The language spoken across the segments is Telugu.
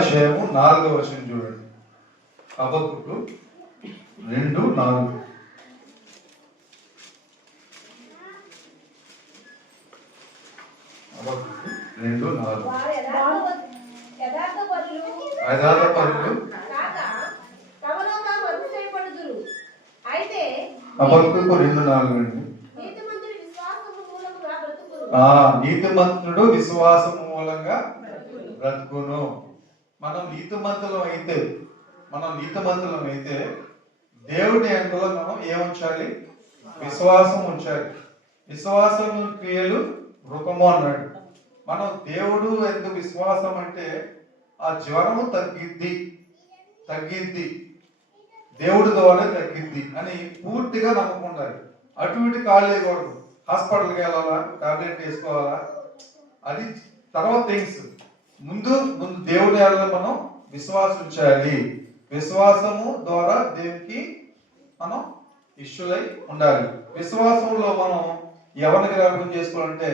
అధ్యాయము 4వ వచనం చూడండి. హబక్కూకు 2:4. హబక్కూకు 2:4. యథార్థపరులు హబక్కూకు 2:4 అండి. నీతిమంతుడు విశ్వాసము మూలంగా బ్రతుకును. మనం నీతిమంతులం అయితే దేవుడి యందులో మనం ఏముంచాలి? విశ్వాసం ఉంచాలి. విశ్వాసం క్రియలు రూపము అన్నాడు. మనం దేవుడు ఎందుకు విశ్వాసం అంటే ఆ జ్వరము తగ్గిద్ది దేవుడి ద్వారా తగ్గిద్ది అని పూర్తిగా నమ్మకం ఉండాలి. అటు ఇటు కాళ్ళు వేయకూడదు. హాస్పిటల్కి వెళ్ళాలా, టాబ్లెట్ వేసుకోవాలా, అది తర్వాత థింగ్స్. ముందు దేవుడి వల్ల మనం విశ్వాసం ఉంచాలి. విశ్వాసము ద్వారా దేవునికి మనం ఇష్యులై ఉండాలి. విశ్వాసంలో మనం ఎవరిని జ్ఞాపకం చేసుకోవాలంటే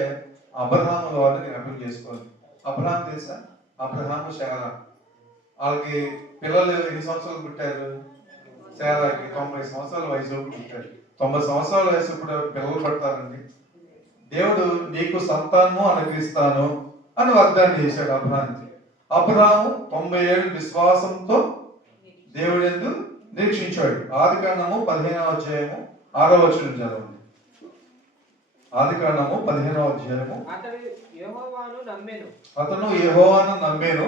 అబ్రహాము వారిని జ్ఞాపకం చేసుకోవాలి. అబ్రహాం తెలుసా? అబ్రహాము శారా, వాళ్ళకి పిల్లలు ఎన్ని సంవత్సరాలు పుట్టారు? శారాకి 90 సంవత్సరాల వయసులో పుట్టారు. 90 సంవత్సరాల వయసు ఇప్పుడు పిల్లలు పడతారండి. దేవుడు నీకు సంతానము అనుగ్రహిస్తాను అని వాగ్దానం చేశాడు అబ్రహాంకి. అబ్రహాము 90 ఏళ్ళు విశ్వాసంతో దేవుడు యందు నిరీక్షించాడు. ఆదికాండము 15వ అధ్యాయము 6వ వచనం చదవండి. ఆదికాండము 15వ అధ్యాయము. అతను యెహోవాను నమ్మెను,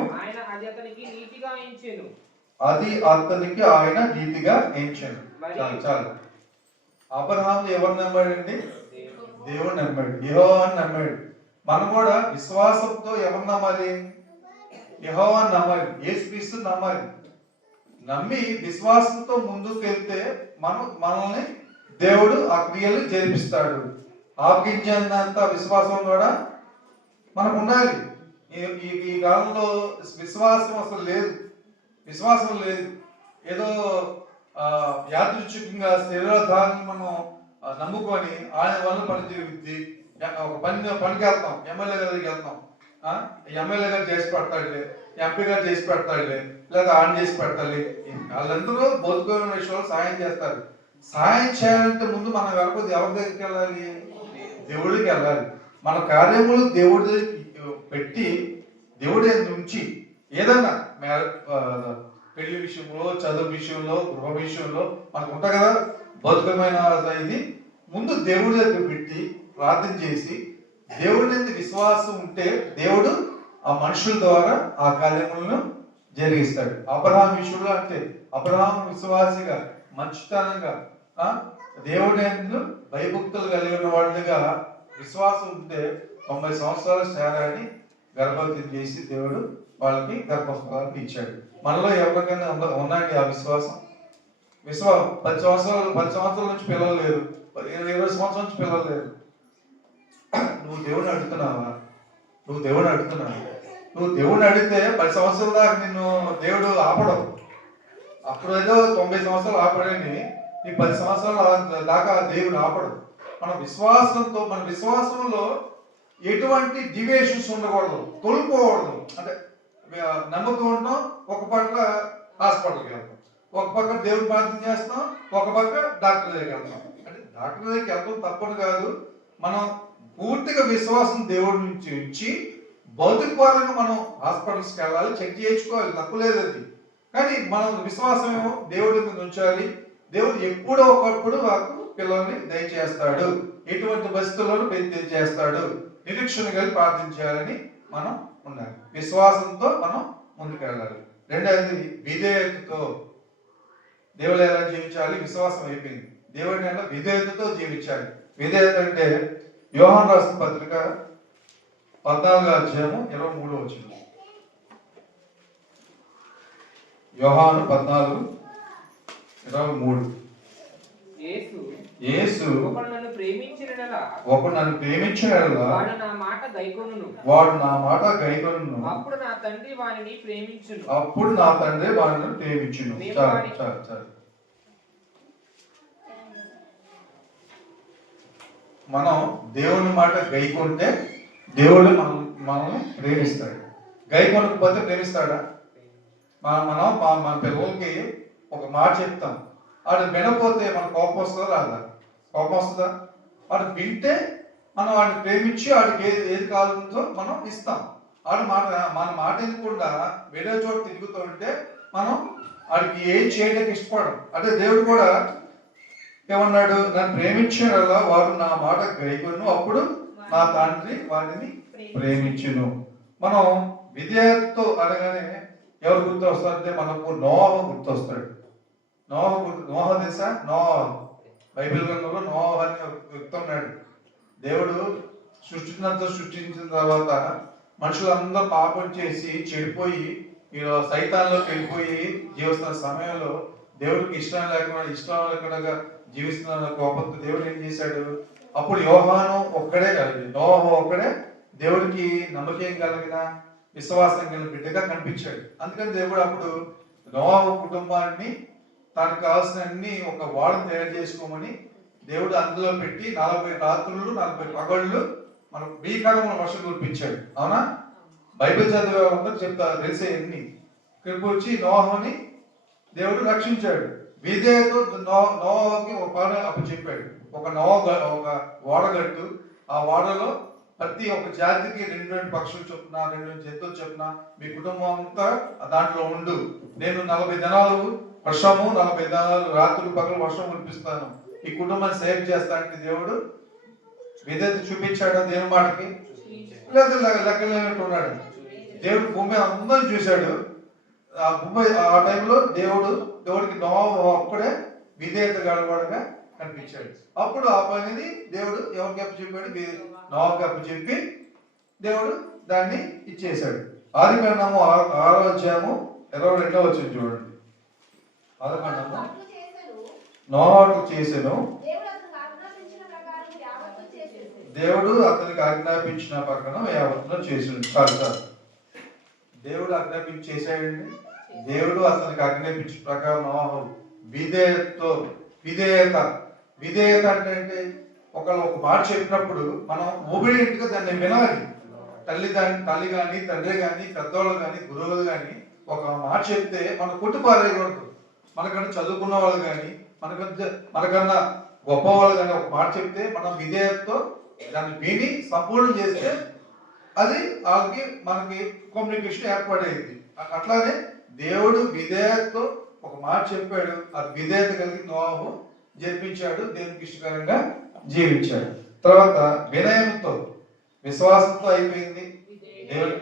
అది అతనికి ఆయన నీతిగా ఎంచెను. చాలు. అబ్రహాము ఎవరు నమ్మాడండి? దేవుడు నమ్మాడు, యెహోవాను నమ్మాడు. మనం కూడా విశ్వాసంతో ఎవరు నమ్మాలి? యెహోవాను నమ్మాలి, యేసుక్రీస్తు నమ్మాలి. నమ్మి విశ్వాసంతో ముందుకు వెళ్తే మనల్ని దేవుడు ఆ క్రియలు జరిపిస్తాడు. ఆజ్ఞించేంత విశ్వాసం కూడా మనకు ఉండాలి. ఈ కాలంలో విశ్వాసం అసలు లేదు. ఏదో యాదృచ్ఛికంగా శరీరధారాన్ని మనం నమ్ముకొని ఆయన వల్ల పని జరుగుద్ది. ఒక పనికి వెళ్తాం, ఎమ్మెల్యే గారికి వెళ్తాం, ఎమ్మెల్యే గారు చేసి పెడతాడులే, ఎంపీ గారు చేసి పెడతాడులే, లేదా ఆయన చేసి పెడతాలి. వాళ్ళందరూ బతుకున్న విషయంలో సాయం చేస్తారు. సాయం చేయాలంటే ముందు మనం వెళ్ళకపోతే ఎవరి దగ్గరికి వెళ్ళాలి? దేవుడికి వెళ్ళాలి. మన కార్యములు దేవుడి పెట్టి దేవుడి నుంచి ఏదన్నా పెళ్లి విషయంలో, చదువు విషయంలో, గృహ విషయంలో మనకు ఉంటాయి కదా బతుకమైన ఇది, ముందు దేవుడి దగ్గర పెట్టి ప్రార్థన చేసి దేవుడి మీద విశ్వాసం ఉంటే దేవుడు ఆ మనుషుల ద్వారా ఆ కార్యములను జరిగిస్తాడు. అబ్రహాం విషయంలో అంటే అబ్రహాం విశ్వాసిగా, మంచితనంగా, దేవుడి భయభక్తులు కలిగిన వాళ్ళుగా విశ్వాసం ఉంటే 90 సంవత్సరాల శారాన్ని గర్భవతి చేసి దేవుడు వాళ్ళకి గర్భఫలాన్ని ఇచ్చాడు. మనలో ఎవరికైనా ఉన్నాయండి ఆ విశ్వాసం? 10 సంవత్సరాల నుంచి పిల్లలు లేరు, 20 సంవత్సరాల నుంచి పిల్లలు లేరు. నువ్వు దేవుడిని అడుగుతున్నావా? నువ్వు దేవుడిని అడిగితే 10 సంవత్సరాల దాకా నిన్ను దేవుడు ఆపడం. అప్పుడు ఏదో 90 సంవత్సరాలు ఆపడని నీ 10 సంవత్సరాల దాకా దేవుడు ఆపడు. మన విశ్వాసంలో ఎటువంటి డివియేషన్స్ ఉండకూడదు, తొలిపోకూడదు. అంటే నమ్మకం ఉంటాం, ఒక పక్క హాస్పిటల్కి వెళ్తాం, ఒక పక్క దేవుడు ప్రార్థన చేస్తాం, ఒక పక్క డాక్టర్ దగ్గరికి వెళ్తాం. అంటే డాక్టర్ దగ్గరికి వెళ్తాం తప్పని కాదు. మనం పూర్తిగా విశ్వాసం దేవుడి నుంచి ఇచ్చి భౌతిక పరంగా మనం హాస్పిటల్స్కి వెళ్ళాలి, చెక్ చేయించుకోవాలి, తప్పు లేదు అది. కానీ మనం విశ్వాసం ఏమో దేవుడి మీద ఉంచాలి. దేవుడు ఎప్పుడో ఒకప్పుడు నాకు పిల్లల్ని దయచేస్తాడు, ఎటువంటి పరిస్థితుల్లోనూ చేస్తాడు, నిరీక్షణ కలిగి ప్రార్థించాలని మనం ఉండాలి. విశ్వాసంతో మనం ముందుకు వెళ్ళాలి. రెండవది విధేయతతో. దేవుడు ఎలా జీవించాలి? విశ్వాసం అయిపోయింది. దేవుడిని ఎలా విధేయతతో జీవించాలి. విధేయత అంటే యోహాను రాసిన పత్రిక 14వ అధ్యాయము 23వ వచనం. యోహాను 14:23. యేసు ఒకడు నన్ను ప్రేమించిన వాడు నా మాట గైకొనును, అప్పుడు నా తండ్రి వానిని ప్రేమించును. చాలు. మనం దేవుని మాట గైకొంటే దేవుడు మనల్ని ప్రేమిస్తాడు. గైకొనకపోతే ప్రేమిస్తాడా? మన పిల్లలకి ఒక మాట చెప్తాం, వాడు వినపోతే మన కోపం వస్తుందా రాదా? కోపం వస్తుందా? వాడు వింటే మనం వాడిని ప్రేమించి వాడికి ఏది కావాలంతో మనం ఇస్తాం. వాడు మన మాట వినకుండా వేరే చోట తిరుగుతూ ఉంటే మనం వాడికి ఏం చేయడానికి ఇష్టపడం. అంటే దేవుడు కూడా ఏమన్నాడు, నన్ను ప్రేమించిన వారు నా మాట గైకొను, అప్పుడు నా తండ్రి వారిని ప్రేమించును. మనం విధేయతతో అనగానే ఎవరు గుర్తు వస్తారంటే మనకు నోహ గుర్తొస్తాడు. నోహ తెలుసా? నోహ బైబిల్ గ్రంథంలో నోహ అనే ఒక వ్యక్తి ఉన్నాడు. దేవుడు సృష్టించిన తర్వాత మనుషులందరూ పాపం చేసి చెడిపోయి సైతాన్లోకి వెళ్ళిపోయి జీవిస్తున్న సమయంలో దేవుడికి ఇష్టం లేకుండా జీవిస్తున్న కోపంతో దేవుడు ఏం చేశాడు, అప్పుడు నోహ ఒక్కడే దేవుడికి నమ్మకం కలిగిన విశ్వాసం కలిగిన బిడ్డగా కనిపించాడు. అందుకని దేవుడు అప్పుడు నోహ కుటుంబాన్ని తనకు కావాల్సిన అన్ని ఒక వాడను తయారు చేసుకోమని దేవుడు అందులో పెట్టి 40 రాత్రులు 40 పగళ్ళు మనకు భీకరమైన వర్షం కురిపించాడు. అవునా? బైబిల్ చదివే వాళ్ళందరూ చెప్తారు, తెలిసే ఎన్ని. ఇక్కడికి వచ్చి నోహని దేవుడు రక్షించాడు. విధేయతో నోహకి ఒక పని అప్పచెప్పాడు. ఒక ఓడగట్టు, ఆ ఓడలో ప్రతి ఒక్క జాతికి 2 పక్షులు చొప్పున 2 జంతువులు చొప్పున మీ కుటుంబం అంతా దాంట్లో ఉండు. నేను 40 దినాలు వర్షము 40 దినాలు రాత్రులు పగలు వర్షం కురిపిస్తాను, ఈ కుటుంబాన్ని సేవ్ చేస్తానికి దేవుడు విధేయత చూపించాడు. దేవుని మాటకి లెక్కలేనట్టున్నాడు. దేవుడు భూమి అందరం చూశాడు. ఆ టైంలో దేవుడికి నోహ ఒక్కడే విధేయత గడపడగా కనిపించాడు. అప్పుడు ఆ పనిని దేవుడు ఎవరికి అప్పచెప్పాడు? నోహకి అప్పచెప్పి దేవుడు దాన్ని ఇచ్చేశాడు. ఆదికాండము 6వ అధ్యాయము 22వ వచనం చూడండి. ఆదికాండము నోహకు చేసెను, దేవుడు అతనికి ఆజ్ఞాపించిన ప్రకారం యావత్తును చేసాడు. చాలు దేవుడు ఆజ్ఞాపించి చేశాడండి. దేవుడు అతనికి ఆజ్ఞాపించిన ప్రకారం నోహు విధేయత అంటే ఒకళ్ళు ఒక మాట చెప్పినప్పుడు మనం ఒబీడియంట్ గా దాన్ని వినాలి. తల్లి కానీ తండ్రి కానీ పెద్దవాళ్ళు కానీ గురువులు కానీ ఒక మాట చెప్తే మనం కొట్టుపారేయకూడదు. మనకన్నా చదువుకున్న వాళ్ళు కానీ మనకన్నా గొప్ప వాళ్ళు కానీ ఒక మాట చెప్తే మనం విధేయతతో దాన్ని విని సంపూర్ణం చేస్తే అది మనకి కమ్యూనికేషన్ ఏర్పడేది. అట్లానే దేవుడు విధేయతతో ఒక మాట చెప్పాడు, అది విధేయత కలిగి నోహు జరిపించాడు, దేవునికి ఇష్టకరంగా జీవించాడు. తర్వాత వినయంతో విశ్వాసంతో అయిపోయింది,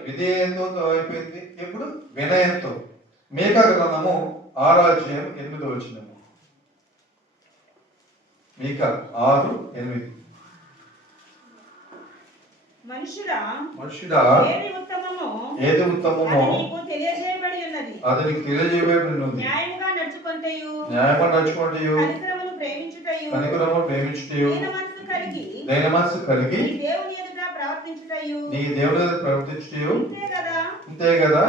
విధేయతతో అయిపోయింది. ఇప్పుడు వినయంతో. మీకా గ్రంథము 6వ అధ్యాయం 8వ వచనం. మీకా 6:8. మనుషుడా ఏది ఉత్తమమో అది నీకు తెలియజేయబడి ఉన్నది. న్యాయముగా నడుచుకొంటయు కనికరమును ప్రేమించుటయు దైన మనసు కలిగి నీ దేవుని ఎదుట ప్రవర్తించుటయు. ఇంతే కదా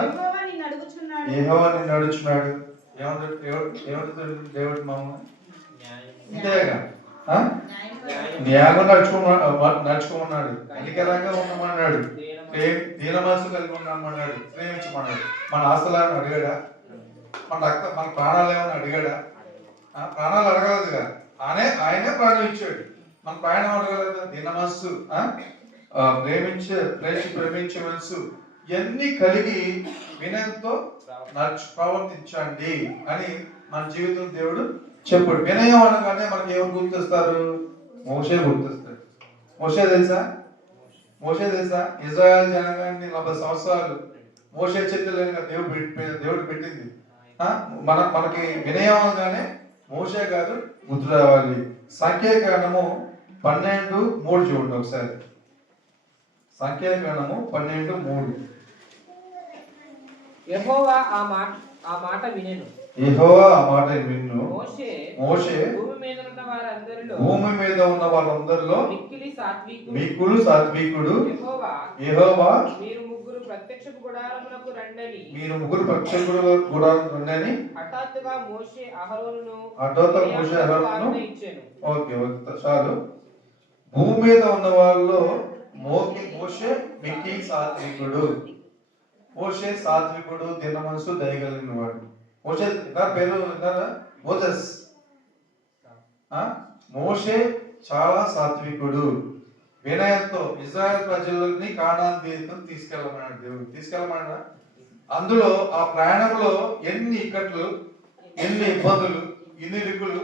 యెహోవా నిన్ను అడుగుచున్నాడు. దేవుడు మామ ఇంతేగా న్యాయంగా నడుచుకోమన్నాడు, కనికరంగా ఉండమన్నాడు, దీన మనసు కలిగి ఉండమన్నాడు, ప్రేమించమన్నాడు. మన ఆస్తులను అడిగాడా? మన ప్రాణాలు ఏమన్నా అడిగాడా? ప్రాణాలు అడగలేదుగా, ఆయనే ప్రాణం ఇచ్చాడు. మన ప్రాణం అడగలేదు. దీన మనసు, ప్రేమించే మనసు ఇవన్నీ కలిగి వినయంతో ప్రవర్తించండి అని మన జీవితం దేవుడు చెప్పాడు. వినయం అనగానే మనకి ఎవరు గుర్తిస్తారు? మోషే గుర్తిస్తాడు. మోషే తెలుసా? ఇజ్రాయెల్ జనాంగాన్ని 40 సంవత్సరాలు మోషే చేతులుగా దేవుడు పెట్టింది. మనకి వినయం అనగానే మోషే గారు గుర్తు రావాలి. సంఖ్యాకాండము 12:3 చూడండి ఒకసారి. సంఖ్యాకాండము 12:3. యెహోవా ఆ మాట వినెను. మోషే భూమి మీద ఉన్న వారందరిలో మిక్కిలి సాత్వికుడు యెహోవా మీరు ముగ్గురు ప్రత్యక్షపు గుడారమునకు రండని హఠాత్తుగా మోషే అహరోనును ఇచ్చెను. ఓకే చాలు. భూమి మీద ఉన్న వాళ్ళలో మోషే మిక్కిలి సాత్వికుడు. మోషే సాత్వికుడు, దిన మనసు, దయగలిగిన వాడు. మోషే పేరు మోసెస్. మోషే చాలా సాత్వికుడు, వినయంతో ఇజ్రాయెల్ ప్రజలని కానాను దేశం తీసుకెళ్ళమన్నాడు దేవుడు. తీసుకెళ్ళమన్నాడు. అందులో ఆ ప్రయాణంలో ఎన్ని ఇక్కట్లు, ఎన్ని ఇబ్బందులు, ఎన్ని ఇరుకులు.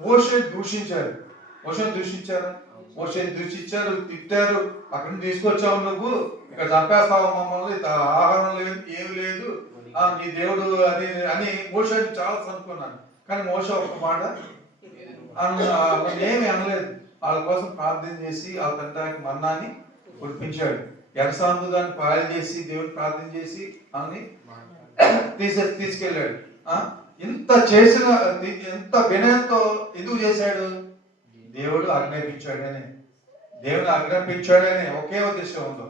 మోషే దూషించారు. మోషే దూషించారు, తిట్టారు. అక్కడి నుంచి తీసుకొచ్చావు నువ్వు, ఇక్కడ చంపేస్తావు మమ్మల్ని, ఆహారం లేదు, ఏమి లేదు, నీ దేవుడు అని అని మోషే చాలా అనుకున్నాను. కానీ మోషే ఒక్క మాట ఏమి అనలేదు. వాళ్ళ కోసం ప్రార్థన చేసి వాళ్ళ తండ్రికి మన్నాని కురిపించాడు. ఎగసాందు దాన్ని పాయలు చేసి దేవుడు ప్రార్థన చేసి అని తీసుకెళ్ళాడు. ఇంత చేసిన, ఎంత వినయంతో ఎందుకు చేశాడు? దేవుడు ఆజ్ఞాపించాడని, దేవుడు ఆజ్ఞాపించాడని ఒకే ఉద్దేశం ఉందో.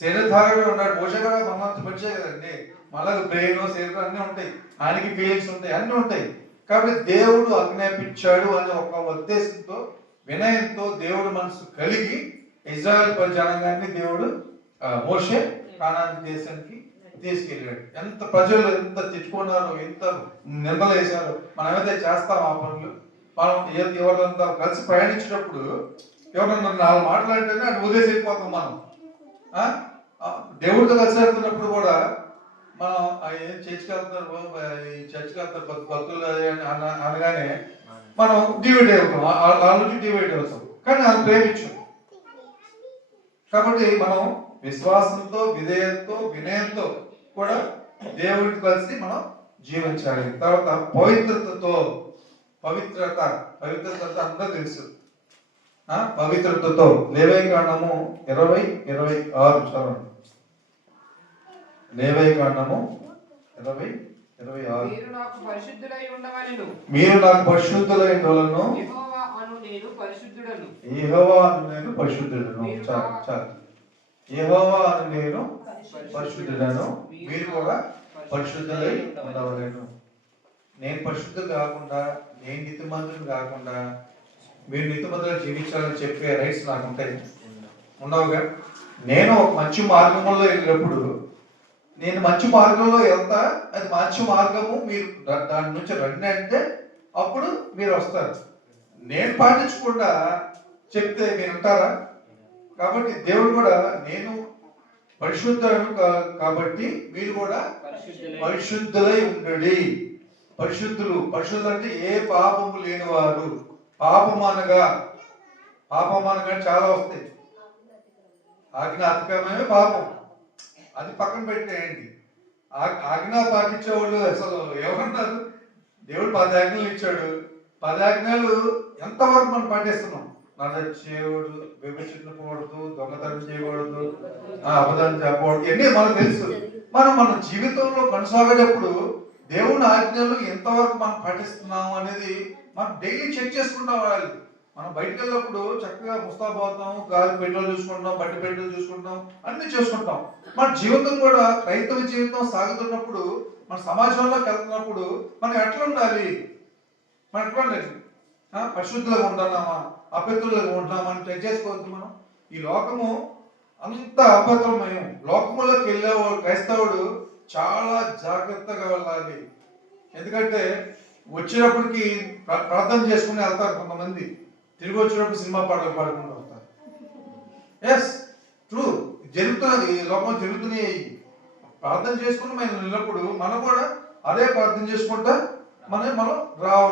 శరీరధారుడు ఉన్నాడు. పోషగా మనంతా మంచిదే కదండి. మళ్ళీ బ్రెయిన్, శరీరం అన్నీ ఉంటాయి, ఆయనకి ఫీలింగ్స్ ఉంటాయి, అన్నీ ఉంటాయి. కాబట్టి దేవుడు ఆజ్ఞాపించాడు అనే ఒక ఉద్దేశంతో, వినయంతో దేవుడు మనసు కలిగి ఇజ్రాయెల్ జనాంగాన్ని దేవుడు మోషే కానాను దేశానికి తీసుకెళ్ళాడు. ఎంత ప్రజలు ఎంత తిట్టుకున్నారో, ఎంత నిందలు వేశారో. మనం ఏదైతే చేస్తాం ఆ పనులు, మనం ఎవరంతా కలిసి ప్రయాణించేటప్పుడు ఎవరన్నా 4 మాట్లాడితేనే అటు వదిలేసి వెళ్ళిపోతాం మనం. దేవుడితో కలిసి వెళ్తున్నప్పుడు కూడా మనం ఏం చర్చికి వెళ్తారు భక్తులు అనగానే మనం డివైడ్ అవుతాం, వాళ్ళకి డివైడ్ అవుతాం. కానీ వాళ్ళు ప్రేమించాం. కాబట్టి మనం విశ్వాసంతో, విధేయంతో, వినయంతో కూడా దేవుడికి కలిసి మనం జీవించాలి. తర్వాత పవిత్రతతో, పవిత్రత అందరూ తెలుసు. పవిత్రతతో లేవీకాండము 20:26 చదవండి. లేవీకాండము 20:26. మీరు నాకు పరిశుద్ధులై ఉండవలెను. యెహోవా అను నేను పరిశుద్ధుడను. యెహోవా అను నేను పరిశుద్ధుడను. యెహోవా అను నేను పరిశుద్ధుడను, మీరు కూడా పరిశుద్ధులై ఉండవలెను. నేను పరిశుద్ధులు కాకుండా, నేను నీతిమంతులు కాకుండా మీరు నీతిమంతులుగా జీవించాలని చెప్పే రైట్స్ నాకు ఉంటాయి? ఉండవుగా. నేను ఒక మంచి మార్గంలో వెళ్ళినప్పుడు, నేను మంచి మార్గంలో వెళ్తా, అది మంచి మార్గము, మీరు దాని నుంచి రండి అంటే అప్పుడు మీరు వస్తారు. నేను పాటించకుండా చెప్తే మీరు ఉంటారా? కాబట్టి దేవుడు కూడా నేను పరిశుద్ధులను కాబట్టి మీరు కూడా పరిశుద్ధులై ఉండండి. పరిశుద్ధులు అంటే ఏ పాపము లేనివారు. పాపం అనగా చాలా వస్తాయి. అతిక్రమమే పాపం, అది పక్కన పెట్టేయండి. ఆజ్ఞ పాటించేవాళ్ళు అసలు ఎవరున్నారు? దేవుడు 10 ఆజ్ఞలు ఇచ్చాడు. 10 ఆజ్ఞలు ఎంతవరకు మనం పాటిస్తున్నాం? నల్లటి చేయకూడదు, విభజించకూడదు, దొంగతనం చేయకూడదు, అబద్ధం చెప్పకూడదు, ఇవన్నీ మనకు తెలుసు. మన జీవితంలో కొనసాగేటప్పుడు దేవుని ఆజ్ఞలు ఎంతవరకు మనం పాటిస్తున్నాము అనేది మనం డైలీ చెక్ చేసుకుంటా ఉండాలి. మనం బయటకు వెళ్ళినప్పుడు చక్కగా ముస్తాబోతాం, గాలి పెట్రోల్ చూసుకుంటాం, బట్టి పెట్రోల్ చూసుకుంటాం, అన్ని చేసుకుంటాం. మన జీవితం కూడా క్రైస్తవ జీవితం సాగుతున్నప్పుడు, మన సమాజంలోకి వెళ్తున్నప్పుడు మనం ఎట్లా ఉండాలి? మనం ఎట్లా ఉండాలి? పరిశుద్ధులుగా ఉంటున్నామా, అపవిత్రులుగా ఉంటున్నామా అని చెక్ చేసుకోవద్దు మనం. ఈ లోకము అంత అపవిత్రమయం. లోకములోకి వెళ్ళేవాడు క్రైస్తవుడు చాలా జాగ్రత్తగా వెళ్ళాలి. ఎందుకంటే వచ్చినప్పటికి ప్రార్థన చేసుకుని వెళ్తారు కొంతమంది, తిరిగి వచ్చినప్పుడు సినిమా పాటలు పాడుకుంటూ వస్తారు. ఎస్, ట్రూ, జరుగుతున్నది. ఈ లోకం జరుగుతున్నాయి. ప్రార్థన చేసుకుని మనం వెళ్ళినప్పుడు మనం కూడా అదే ప్రార్థన చేసుకుంటా మనం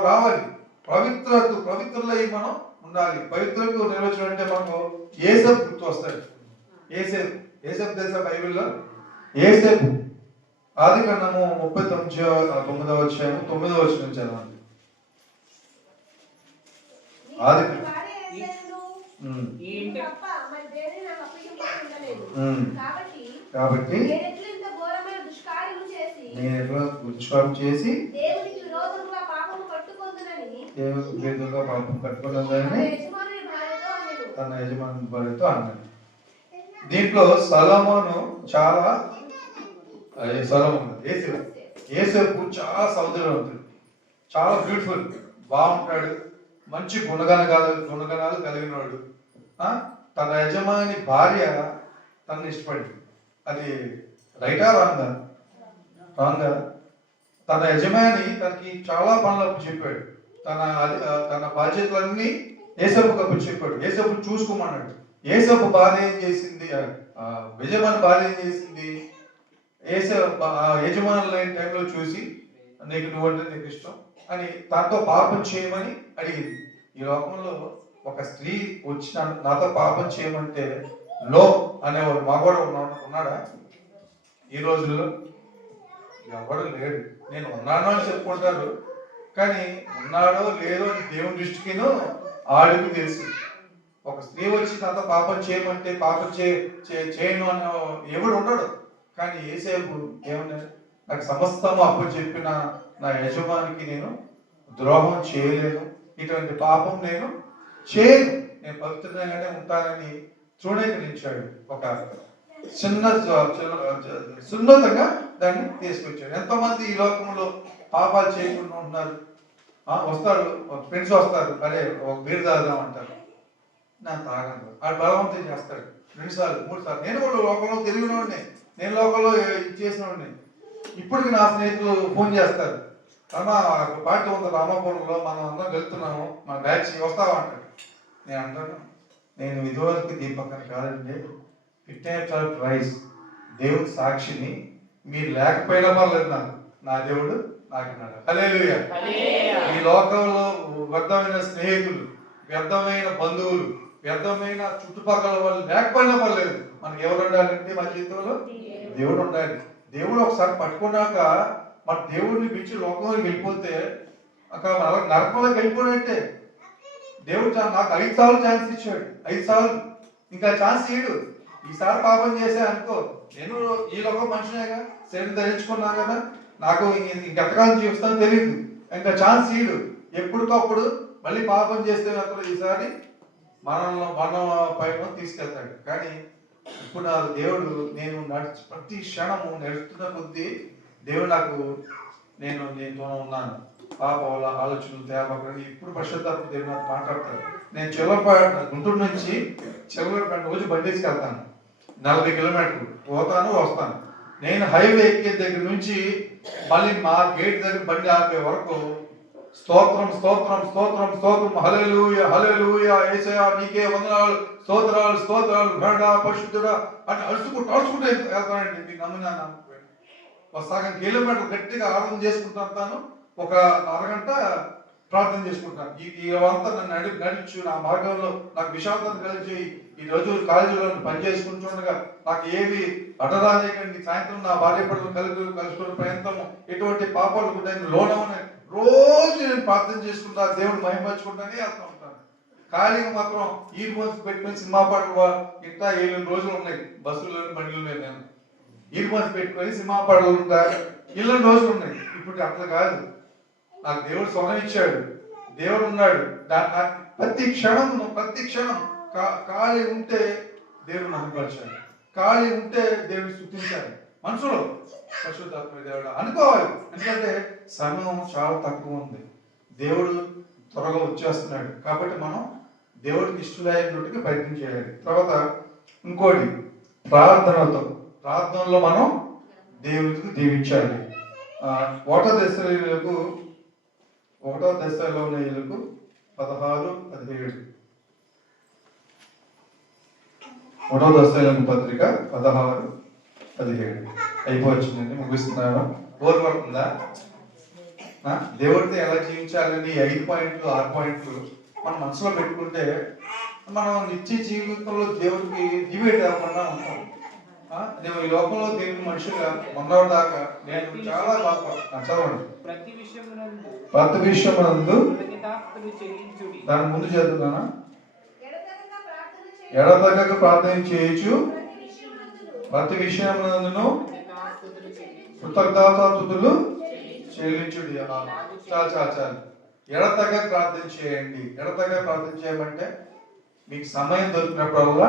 రావాలి. పవిత్రులై మనం ఉండాలి. పవిత్రులకు నిర్వచనం అంటే మనకు యేసేపు గుర్తు వస్తాడు. యేసేపు తెలుసా బైబిల్లో? యేసేపు ఆదికాండము 39వ అధ్యాయము 9వ వచనం చదవండి. కాబట్టి నేను ఎట్లా దుష్కార్యం చేసి దేవునికి విరోధంగా పాపం కట్టుకొందునని తన యజమాని భార్యతో అన్నాడు. దీంట్లో సొలొమోను చాలా యేసేపు చాలా సౌందర్యవంతుడు, చాలా బ్యూటిఫుల్, బాగుంటాడు, మంచి గుణగణాలు కలిగినవాడు. తన యజమాని భార్య తనని ఇష్టపడింది. అది రైటా రాంగా? రాంగా. తన యజమాని తనకి చాలా పనులు అప్పు చెప్పాడు. తన బాధ్యతలన్నీ ఏసప్పుకు అప్పు చెప్పాడు. ఏసప్పు చూసుకోమన్నాడు. ఏసప్పు భార్య ఏం చేసింది? యజమాని భార్య ఏం చేసింది? యజమానులు లేని టైంలో చూసి నువ్వంటే నీకు ఇష్టం అని తనతో పాపం చేయమని అడిగింది. ఈ లోకంలో ఒక స్త్రీ వచ్చి నాతో పాపం చేయమంటే లో అనేవాడు మగవాడు ఉన్నాడా ఈ రోజుల్లో? ఎవడు లేడు. నేను ఉన్నాను అని చెప్పుకుంటారు, కానీ ఉన్నాడో లేదో అని దేవుని దృష్టికిను ఆడికి తెలుసు. ఒక స్త్రీ వచ్చి నాతో పాపం చేయమంటే పాపం చేయను అన్న ఎవడు ఉండడు. కానీ ఏసేపు ఏమన్నా, నాకు సమస్తము అప్పుడు చెప్పిన నా యజమానికి నేను ద్రోహం చేయలేను, ఇటువంటి పాపం నేను చేయను, నేను పవిత్రంగానే ఉంటానని తృణీకరించాడు. ఒక సున్నతంగా దాన్ని తీసుకొచ్చాడు. ఎంతోమంది ఈ లోకంలో పాపాలు చేయకుండా ఉన్నారు. వస్తాడు, ఫ్రెండ్స్ వస్తారు, అరే ఒక బీర్ తాగుదాం అంటారు, నా తాగను, ఆడు బలవంతం చేస్తాడు 2 సార్లు 3 సార్లు. నేను కూడా లోకంలో తెలియనివాడిని, నేను లోకంలో చేసిన వాడిని. ఇప్పటికి నా స్నేహితులు ఫోన్ చేస్తారు, అమ్మా పార్టీ ఉంది రామాపురంలో, మనం అందరం వెళ్తున్నాము, మన బ్యాచ్ వస్తావా అంటాడు. నేను అంటాను, నేను ఇదివరకు దీపక్కన కాదండి, ఫిట్నెస్ ప్రైజ్ దేవుడి సాక్షిని, మీరు లేకపోయినా పర్లేదు, నా దేవుడు నాకు ఉన్నాడు. హల్లెలూయా. ఈ లోకంలో వ్యర్థమైన స్నేహితులు, వ్యర్థమైన బంధువులు, వ్యర్థమైన చుట్టుపక్కల వాళ్ళు లేకపోయినా పర్లేదు, మనకి ఎవరు ఉండాలంటే మన జీవితంలో దేవుడు ఉండాలి. దేవుడు ఒకసారి పట్టుకున్నాక మన దేవుడిని పిలిచి లోకంలోకి వెళ్ళిపోతే అక్కడ నరకంలోకి వెళ్ళిపోయినట్టే. దేవుడు నాకు 5 సార్లు ఛాన్స్ ఇచ్చాడు, 5 సార్లు, ఇంకా ఛాన్స్ ఇయ్యడు. ఈసారి పాపం చేసా అనుకో, నేను ఈ లోకం మనిషినేగా, శరీరం ధరించుకున్నా కదా, నాకు ఇంకెంతకాలం జీవిస్తానో తెలియదు, ఇంకా ఛాన్స్ ఇయ్యడు. ఎప్పటికప్పుడు మళ్ళీ పాపం చేస్తే అప్పుడు ఈసారి మన పైన తీసుకెళ్తాడు. కానీ ఇప్పుడు నా దేవుడు, నేను ప్రతి క్షణము నడుస్తున్న కొద్దీ దేవుడు నాకు, నీతో ఉన్నాను, పాప ఆలోచనలు తేవకని ఇప్పుడు పశ్చాత్తాపం దేవుడు నాకు మాట్లాడతాడు. నేను గుంటూరు నుంచి చిల్లరపేట రోజు బండి తీసుకెళ్తాను, 40 కిలోమీటర్లు పోతాను వస్తాను. నేను హైవే ఎక్కే దగ్గర నుంచి మళ్ళీ మా గేట్ దగ్గర బండి ఆపే వరకు స్తోత్రం స్తోత్రం స్తోత్రం స్తోత్రం, హల్లెలూయా హల్లెలూయా, యేసయ్యా నీకే వందనాలు, స్తోత్రాలు స్తోత్రాలు, ఘనుడా పరిశుద్ధుడా అని అరుచుకుంటూ వెళ్తానండి. మీకు నమ్మినా ఒక సగం కిలోమీటర్ గట్టిగా ఆరాధన చేసుకుంటాను, ఒక అరగంట ప్రార్థన చేసుకుంటాను. ఈ అంతా నన్ను నడిచు నా మార్గంలో నాకు విషాదం కలిగి ఈ రోజు కాలేజీలో పని చేసుకుంటుండగా నాకు ఏవి అడ్డరాలేకండి, సాయంత్రం నా భార్య పిల్లలు కలుసుకునే ప్రయత్నం, ఎటువంటి పాపాలు లోనవని రోజు నేను ప్రార్థన చేసుకుంటా, దేవుడు మహిమపరుచుకుంటానే వెళ్తూ ఉంటాను. ఖాళీగా మాత్రం ఈ ఫోన్స్ పెట్టుకుని సినిమా పాటలు ఇంకా 7 రోజులు ఉన్నాయి బస్సులోని బండిలో. నేను ఈ ఫోన్స్ పెట్టుకొని సినిమా పాటలు ఉంటా 7 రోజులు ఉన్నాయి. ఇప్పుడు అట్లా కాదు, నాకు దేవుడు స్వరం ఇచ్చాడు, దేవుడు ఉన్నాడు. ప్రతి క్షణం ఖాళీ ఉంటే దేవుడు మహిమపరచాలి, ఖాళీ ఉంటే దేవుడు స్తుతించాలి. మనసులో పరిశుద్ధాత్మ దేవుడు అనుకోవాలి. ఎందుకంటే సమయం చాలా తక్కువ ఉంది, దేవుడు త్వరగా వచ్చేస్తున్నాడు. కాబట్టి మనం దేవుడికి ఇష్టమైనట్టుగా ప్రయత్నం చేయాలి. తర్వాత ఇంకోటి, ప్రార్థనలో మనం దేవుడికి దీవించాలి. 1వ దశలకు 1వ దశలో ఉన్న ఇళ్ళకు 16-17, 1వ దశలకు పత్రిక 16-17 అయిపోవచ్చిందండి, ముగిస్తున్నాను. బోర్ పడుతుందా? దేవుడితో ఎలా జీవించాలని 5 పాయింట్లు 6 పాయింట్లు మన మనసులో పెట్టుకుంటే మనం నిత్య జీవితంలో దేవుడికి డిబేట్ అవ్వకుండా ఉంటాం. నేను ఈ లోకంలో దేవుని మనుషులుగా మొన్నటి దాకా నేను చాలా బాధపడుతున్నాను. చదవండి. ప్రతి విషయమునందు దాని ముందు చదువుతానా, ఎడతెగక ప్రార్థన చేయొచ్చు, ప్రతి విషయమునందును కృతజ్ఞతాస్తుతులు చెల్లించుడి. చాలు. ఎడతెగక ప్రార్థన చేయండి. ఎడతెగక ప్రార్థన చేయమంటే మీకు సమయం దొరికినప్పుడల్లా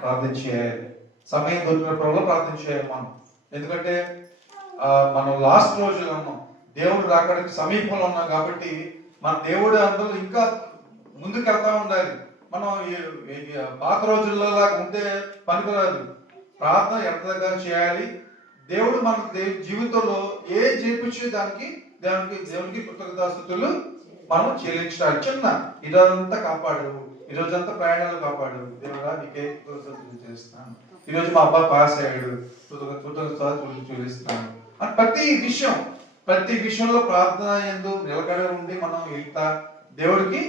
ప్రార్థన చేయాలి. సమయం దొరికినప్పుడల్లా ప్రార్థన చేయాలి మనం. ఎందుకంటే మనం లాస్ట్ రోజులో ఉన్నాం, దేవుడు రాకడానికి సమీపంలో ఉన్నాం. కాబట్టి మన దేవుడు అందరూ ఇంకా ముందుకు వెళ్తా ఉండాలి. మనం పాత రోజుల్లో లాగా ఉంటే పనికిరాదు. ప్రార్థన ఎడతెగక చేయాలి, దేవుడు మన జీవితంలో ఏం చేపించే దానికి దేవునికి కృతజ్ఞతాస్తుతులు మనం చెల్లించాలి. చిన్న ఈరోజంతా కాపాడు, ఈరోజంతా ప్రయాణాలు కాపాడు, దేవుడా నీకే కృతజ్ఞతలు చేస్తున్నాను, ఈరోజు మా అబ్బాయి పాస్ అయ్యాడు, కృతజ్ఞతలు చెల్లిస్తున్నాను అని ప్రతి విషయంలో ప్రార్థన యందు నిలకడ ఉండి మనం వెళ్తా దేవుడికి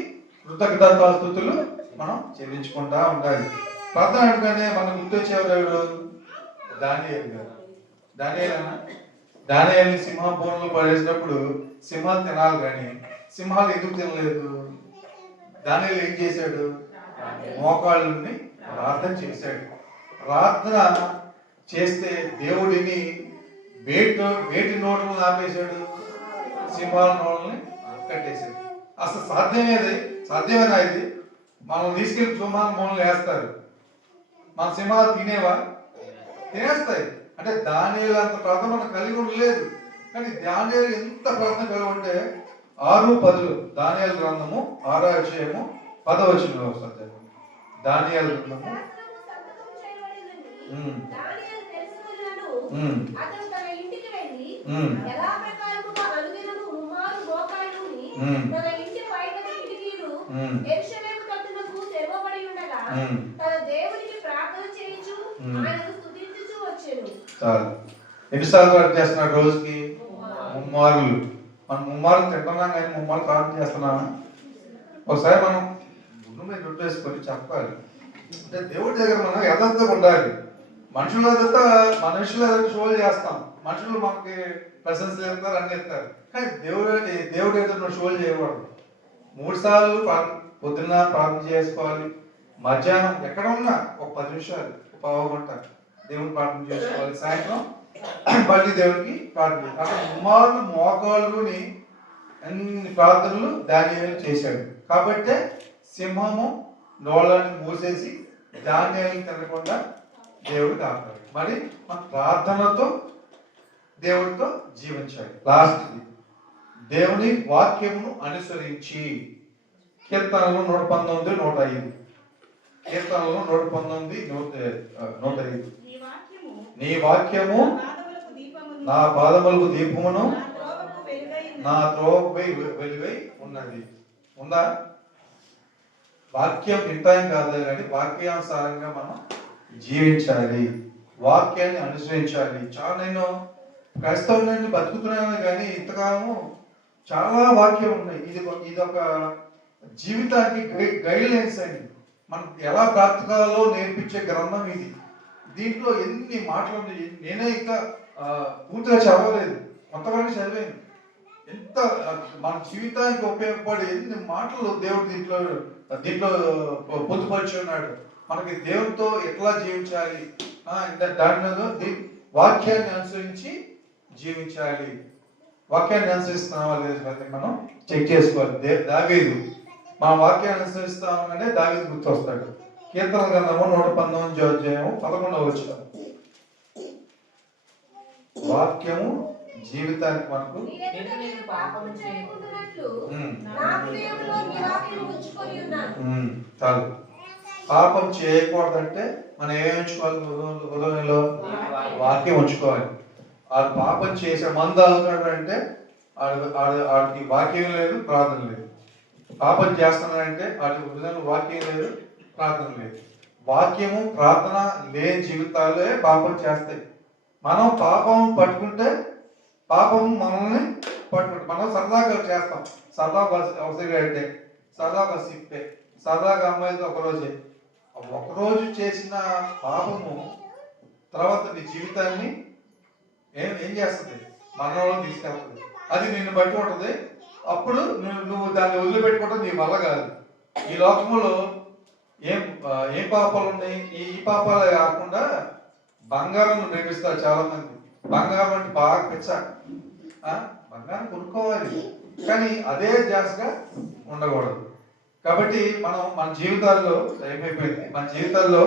కృతజ్ఞతాస్తుతులు మనం చెల్లించుకుంటా ఉండాలి. ప్రార్థన అనగానే మనం గుర్తొచ్చేవాడు దానియేలు గారు. దానియేలుని సింహభూములో పడేసినప్పుడు సింహాలు తినాలి, కానీ సింహాలు ఎందుకు తినలేదు? దానియేలు ఏం చేశాడు? మోకాళ్ళని ప్రార్థన చేశాడు. ప్రార్థన చేస్తే దేవుడిని వేటి నోట్లను ఆపేశాడు, సింహాల నోట్లని కట్టేశాడు. అసలు సాధ్యమేనా ఇది? మనం తీసుకెళ్లి సింహాల మూలలు వేస్తారు, మన సింహాలు తినేస్తాయి. అంటే దానియేలు అంత ప్రార్థన మనం కలిగి ఉండలేదు, కానీ దానియేలు ఎంత ప్రార్థన కలిగి ఉంటే 6:10 దానియేలు గ్రంథము 6వ అధ్యాయము 10వ వచనంలో వస్తుంది. దానియేలు గ్రంథము ఎన్నిసార్లు వర్క్ చేస్తున్నాడు? రోజుకి 3 మార్లు. మనం 3 మార్లు తింటున్నాం, కానీ 3 మార్లు ప్రార్థన చేస్తున్నామా? ఒకసారి మనం గుండు మీద రొట్టె వేసుకొని చెప్పాలి. అంటే దేవుడి దగ్గర మనం యథార్థంగా ఉండాలి. మనుషుల ఎదుట షోలు చేస్తాం, మనుషులు మనకి ప్రశంసలు ఇస్తారు, అన్ని ఇస్తారు, కానీ దేవుడు ఎదుట మనం షోలు చేయకూడదు. 3 సార్లు పొద్దున్న ప్రార్థన చేసుకోవాలి, మధ్యాహ్నం ఎక్కడ ఉన్నా ఒక 10 నిమిషాలు, ఒక పావు గంట దేవుని ప్రార్థన చేసుకోవాలి, సాయంత్రం మళ్ళీ దేవునికి ప్రార్థన చేయాలి. అక్కడ 3 మార్లు మోకాళ్ళుని అన్ని ప్రార్థనలు దానియేలు చేశాడు. కాబట్టే సింహము నోళ్ళని మూసేసి దానియేలుని తినకుండా దేవుడు కాపాడు. మరి మన ప్రార్థనతో దేవుడితో జీవించాలి. లాస్ట్ దేవుని వాక్యమును అనుసరించి కీర్తనలు 119, 105. కీర్తనలు 119, 105. నీ వాక్యము నా పాదములకు దీపమును నా త్రోవపై వెలుగై ఉన్నది. ఉందా? వాక్యం వింటాం కాదు, కానీ వాక్యానుసారంగా మనం జీవించాలి, వాక్యాన్ని అనుసరించాలి. నేను క్రైస్తవుని బతుకుతున్నాను, కానీ ఇంతకాలము చాలా వాక్యం ఉన్నాయి. ఇది ఒక జీవితానికి గైడ్ లైన్స్ అండి. మనం ఎలా బ్రతకాలో నేర్పించే గ్రంథం ఇది. దీంట్లో ఎన్ని మాటలు ఉన్నాయి. నేనే ఇంకా పూర్తిగా చదవలేదు, కొంతవరకు చదివాను. ఎంత మన జీవితానికి ఉపయోగపడే ఎన్ని మాటలు దేవుడు దీంట్లో పొందుపరిచి ఉన్నాడు. మనకి దేవుడితో ఎట్లా జీవించాలి, దానిలో వాక్యాన్ని అనుసరించి జీవించాలి. వాక్యాన్ని అనుసరిస్తున్నామా లేదు మనం చెక్ చేసుకోవాలి. దావీదు మన వాక్యాన్ని అనుసరిస్తామంటే దావీదు గుర్తొస్తాడు. కీర్తన గ్రంథము 119వ అధ్యాయము 11వ వచనం. వాక్యము జీవితానికి మనకు చాలు. పాపం చేయకూడదంటే మనం ఏం ఉంచుకోవాలి? హృదయంలో వాక్యం ఉంచుకోవాలి. ఆడు పాపం చేసే మందు అవుతాడు అంటే ఆడికి వాక్యం లేదు, ప్రార్థన లేదు. పాపం చేస్తున్నాడంటే ఆడికి హృదయంలో వాక్యం లేదు, ప్రార్థన లేదు. వాక్యము ప్రార్థన లేని జీవితాలే పాపం చేస్తాయి. మనం పాపం పట్టుకుంటే పాపం మనల్ని పట్టుకుంటే మనం సరదాగా చేస్తాం. సరదాగా అవసరం, సరదాగా సిప్పే, సరదాగా అమ్మాయిలతో ఒకరోజు చేసిన పాపము తర్వాత నీ జీవితాన్ని ఏం చేస్తుంది? మరణంలో తీసుకెళ్తుంది. అది నిన్ను బట్టి ఉంటుంది. అప్పుడు నువ్వు దాన్ని వదిలిపెట్టుకోవడం నీ వల్ల కాదు. ఈ లోకంలో ఏం పాపాలు ఉన్నాయి? ఈ పాపాలు కాకుండా బంగారం ప్రేమిస్తారు చాలా మంది. బంగారం అంటే బాగా పిచ్చ, బంగారం కొనుక్కోవాలి, కానీ అదే జాస్గా ఉండకూడదు. కాబట్టి మన జీవితాల్లో అయిపోయింది. మన జీవితాల్లో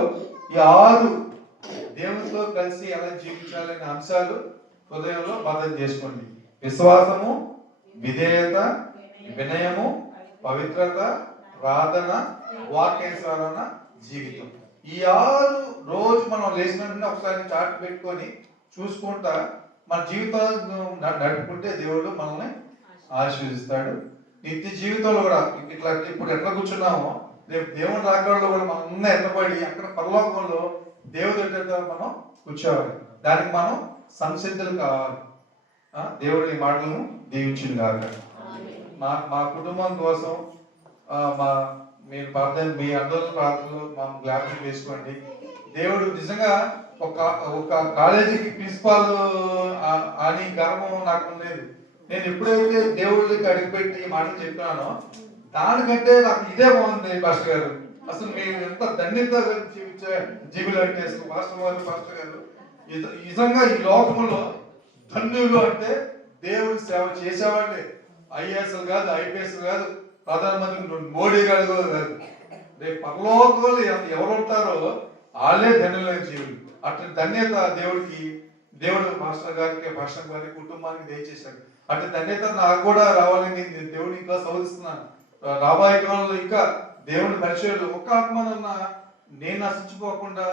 ఈ 6 దేవునితో కలిసి ఎలా జీవించాలనే అంశాలు హృదయంలో బద్ధం చేసుకోండి. విశ్వాసము, విధేయత, వినయము, పవిత్రత, ప్రార్థన, వాక్యానుసారణ జీవితం. ఈ 6 రోజు మనం లేచిన ఒకసారి చార్ట్ పెట్టుకొని చూసుకుంటా మన జీవితాలను నడుపుకుంటే దేవుడు మనల్ని ఆశీర్వదిస్తాడు. నిత్య జీవితంలో కూడా ఇట్లా ఇప్పుడు ఎట్లా కూర్చున్నామో రేపు దేవుని రాకడలో కూడా మనం అన్న ఎత్తబడి అక్కడ పరలోకంలో దేవుడి దగ్గర మనం కూర్చోవాలి. దానికి మనం సంసిద్ధులు కావాలి. దేవుడి మాటలను దీవించింది కాక మా మా కుటుంబం కోసం మా మీరు ప్రార్థన మీ అందరి ప్రార్థనలు మా జ్ఞాపకం చేసుకోండి. దేవుడు నిజంగా ఒక కాలేజీకి ప్రిన్సిపాల్ అని గర్వం నాకు ఉండేది. నేను ఎప్పుడైతే దేవుడికి అడిగిపెట్టి ఈ మాటలు చెప్పానో దానికంటే నాకు ఇదే బాగుంది పాస్టర్ గారు. అసలు మీరు ఎంత ధన్యత జీవులు అంటే పాస్టర్ గారు నిజంగా ఈ లోకంలో ధన్యులు అంటే దేవుడి సేవ చేసేవాళ్ళే. ఐఏఎస్ కాదు, ఐపీఎస్ కాదు, ప్రధానమంత్రి మోడీ గారు కాదు. రేపు పరలోకంలో ఎవరు ఉంటారో వాళ్ళే ధన్యులైన జీవులు. అట్లా ధన్యత దేవుడు మాస్టర్ గారికి భాషణ గారి కుటుంబానికి దయచేశాడు. అట్లా ధన్యత నాకు కూడా రావాలని నేను దేవుడిని ఇంకా సౌదిస్తున్నాను. రాబోయే కాలంలో ఇంకా దేవుని పరిచయాలు ఒక్క ఆత్మనన్నా నేను నశించుకోకుండా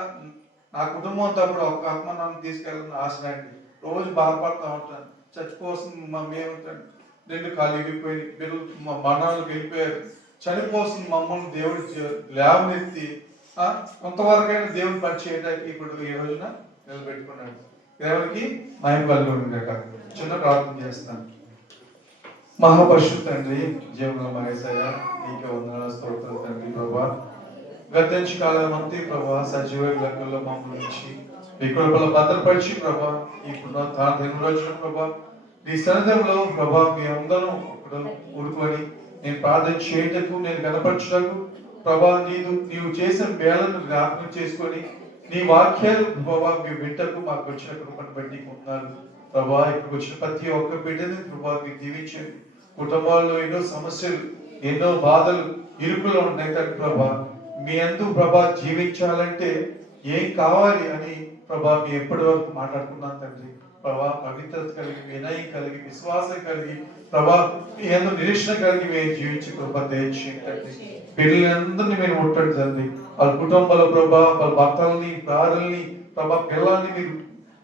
నా కుటుంబంతో కూడా ఒక్క ఆత్మనాన్ని తీసుకెళ్ళాలని ఆశనండి. రోజు బాధపడుతూ ఉంటాను. చచ్చిపోతుంది మేముంటాను, 2 కాళ్ళు విరిగిపోయి పిల్లలు మా మరణాలకు వెళ్ళిపోయారు. చనిపోతుంది మమ్మల్ని దేవుడి లేవనెత్తి కొంతవరకైనా దేవుని పని చేయడానికి ఇప్పుడు ఈ రోజున నిలబెట్టుకున్నాడు. దేవునికి మహిమ కలుగునుగాక. చిన్న ప్రార్థన చేస్తాను. మహాపరిశుద్ధ తండ్రి, జీవన మహేశయ్య, నీకే వందనాలు స్తోత్రాలు తండ్రి. ప్రభా గతించి కాలం అంతే ప్రభా సజీవ లెక్కల్లో మమ్మల్ని ఇచ్చి మీ కృపలో భద్రపరిచి ప్రభా ఈ పునరుద్ధరణ రోజున ప్రభా నీ సన్నిధిలో ప్రభా మీ అందరం ఊరుకొని నేను ప్రార్థన చేయటకు నేను కనపరచటకు ప్రభా నీవు చేసిన మేళను జ్ఞాపకం చేసుకొని నీ వాక్యాలు ప్రభా మీ బిడ్డకు మాకు వచ్చిన కృపను బట్టి ఉన్నాను ప్రభా. ఇక్కడికి వచ్చిన ప్రతి ఒక్క బిడ్డని ప్రభా మీరు దీవించండి. కుటుంబాల్లో ఎన్నో సమస్యలు, ఎన్నో బాధలు, ఇరుకులు ఉన్నాయి కానీ ప్రభా మీ అందు ప్రభా జీవించాలంటే ఏం కావాలి అని ప్రభా మీ ఎప్పటి వరకు మాట్లాడుకున్నాను తండ్రి. ప్రభా పవిత్రత కలిగి, వినయం కలిగి, విశ్వాసం కలిగి ప్రభా మీ అందు నిరీక్షణ కలిగి మేము జీవించి ప్రభా దయచేయండి. పిల్లలందరినీ మీరు ముట్టండి తండ్రి. వాళ్ళ కుటుంబాల ప్రభా వాళ్ళ భర్తల్ని, భార్యల్ని ప్రభా పిల్లల్ని మీరు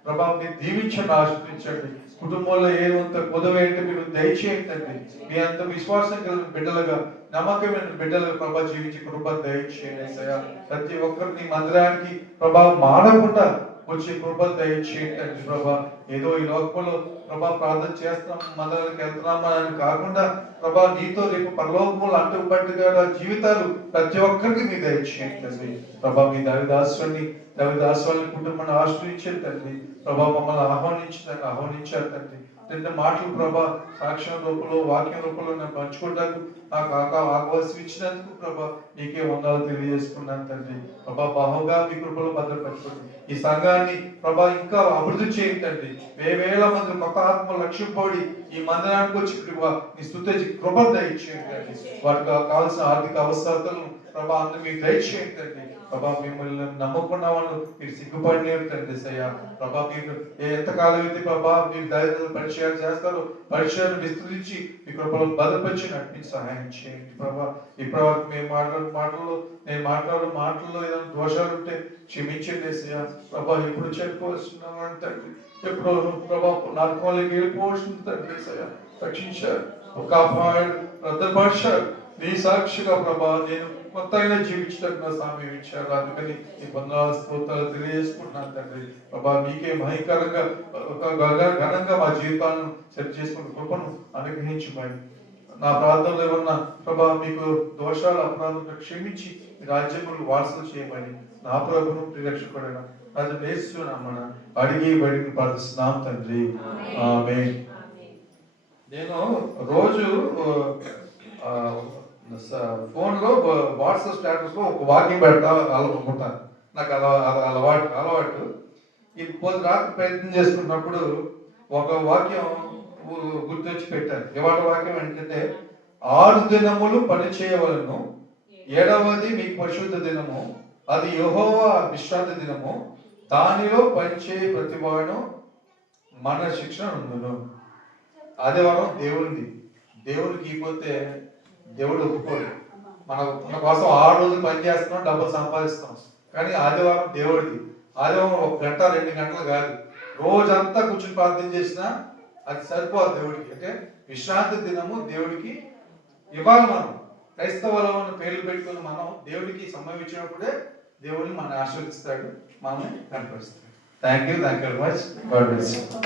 ప్రభా మీరు దీవించండి, ఆశీర్వదించండి. కుటుంబంలో ఏమంత కొదవేంటి మీరు దయచేయండి. మీ అంత విశ్వాసం కలిగిన బిడ్డలుగా, నమ్మకమైన బిడ్డలుగా ప్రభా జీవించి కృప దయచేయండి. ప్రతి ఒక్కరిని మందిరానికి ప్రభా మానకుండా వచ్చే కృప దయచేయండి ప్రభా. ఏదో ఈ లోకంలో ప్రభా ప్రార్థన చేస్తున్నాం, మందిరానికి వెళ్తున్నామా అని కాకుండా ప్రభా నీతో రేపు పరలోకంలో అంటుబట్టుగా జీవితాలు ప్రతి ఒక్కరికి మీ దయచేయండి ప్రభా. మీ దైవదాసుని కుటుంబాన్ని ఆశ్రయించారు తండ్రి ప్రభా. మమ్మల్ని ఆహ్వానించారు తండ్రి. 2 మాటలు ప్రభా సాక్ష్యం రూపంలో, వాక్యం రూపంలో నేను పంచుకుంటాను నాకు అవకాశం ఇచ్చినందుకు ప్రభా నీకే వందనాలు తెలియజేసుకున్నాను తండ్రి ప్రభా. బాహుగా మీ కృపలో భద్రపరచుకోండి. ఈ సంఘాన్ని ప్రభా ఇంకా అభివృద్ధి చేయండి తండ్రి. వేల మంది కొత్త ఆత్మ లక్ష్యం పోడి ఈ మందిరానికి వచ్చి నీ స్తుతి కృప దయచేయండి తండ్రి. వాటికి కావాల్సిన ఆర్థిక అవసరాలను ప్రభా అందరూ మీరు దయచేయండి తండ్రి ప్రభా. మిమ్మల్ని నమ్ముకున్న వాళ్ళు మీరు సిగ్గుపడినారు తండ్రి సయ్యా ప్రభా. మీరు ఎంతకాలం అయితే ప్రభా మీరు దైవ పరిచయాలు చేస్తారు, పరిచయాలు విస్తరించి మీ కృపలో భద్రపరిచి నడిపించి సహాయం చేయండి ప్రభా. ఈ ప్రభా మేము నేను మాట్లాడు మాటల్లో ఏదైనా దోషాలు ఉంటే క్షమించండి సయ్యా ప్రభా. ఎప్పుడు చెప్పుకోవాల్సిన తండ్రి, ఎప్పుడు ప్రభా నరకంలోకి వెళ్ళిపోవాల్సిన తండ్రి సయ్యా రక్షించారు, కాపాడు, భద్రపరిచారు. నీ సాక్షిగా ప్రభా నేను కొత్తగా జీవించడానికి నా సమయం ఇచ్చారు. అందుకని ఈ వందనాలు స్తోత్రాలు తెలియజేసుకుంటున్నాను తండ్రి ప్రభా. మీకే భయంకరంగా ఘనంగా మా జీవితాలను సెట్ చేసుకున్న కృపను అనుగ్రహించమని నా ప్రార్థనలు ఏమన్నా ప్రభా మీకు దోషాలు అపరాధాలు క్షమించి రాజ్యములు వారసులు చేయమని నా ప్రభును ప్రియరక్షకుడైన రాజు వేస్తున్నామన అడిగి బడిని ప్రార్థిస్తున్నాం తండ్రి. ఆమేన్. నేను రోజు ఫోన్ లో వాట్సాప్ స్టేటస్ లో ఒక వాక్యం పెడతా అనుకుంటాను. నాకు అలవాటు. ఇది పోతే రాత్రి ప్రయత్నం చేసుకున్నప్పుడు ఒక వాక్యం గుర్తొచ్చి పెట్టాను. ఇవాళ వాక్యం ఏంటంటే 6 దినములు పని చేయవలను, 7వది మీ పరిశుద్ధ దినము, అది యెహోవా విశ్రాంతి దినము, దానిలో పనిచేయ ప్రతివాడు మన శిక్షణ ఉండును. ఆదివారం దేవునికి ఇపోతే దేవుడు ఒప్పుకోడు. మన కోసం 6 రోజులు పని చేస్తున్నాం, డబ్బులు సంపాదిస్తాం. కానీ ఆదివారం దేవుడిది. ఆదివారం 1 గంట 2 గంటలు కాదు, రోజంతా కూర్చొని ప్రార్థన చేసినా అది సరిపోదు దేవుడికి. అంటే విశ్రాంతి దినము దేవుడికి ఇవ్వాలి. మనం క్రైస్తవులం అన్న పేర్లు పెట్టుకుని మనం దేవుడికి సమయం ఇచ్చినప్పుడే దేవుడిని మనం ఆశీర్వదిస్తాడు, మనల్ని కనపరుస్తాడు. Thank you very much. God bless you.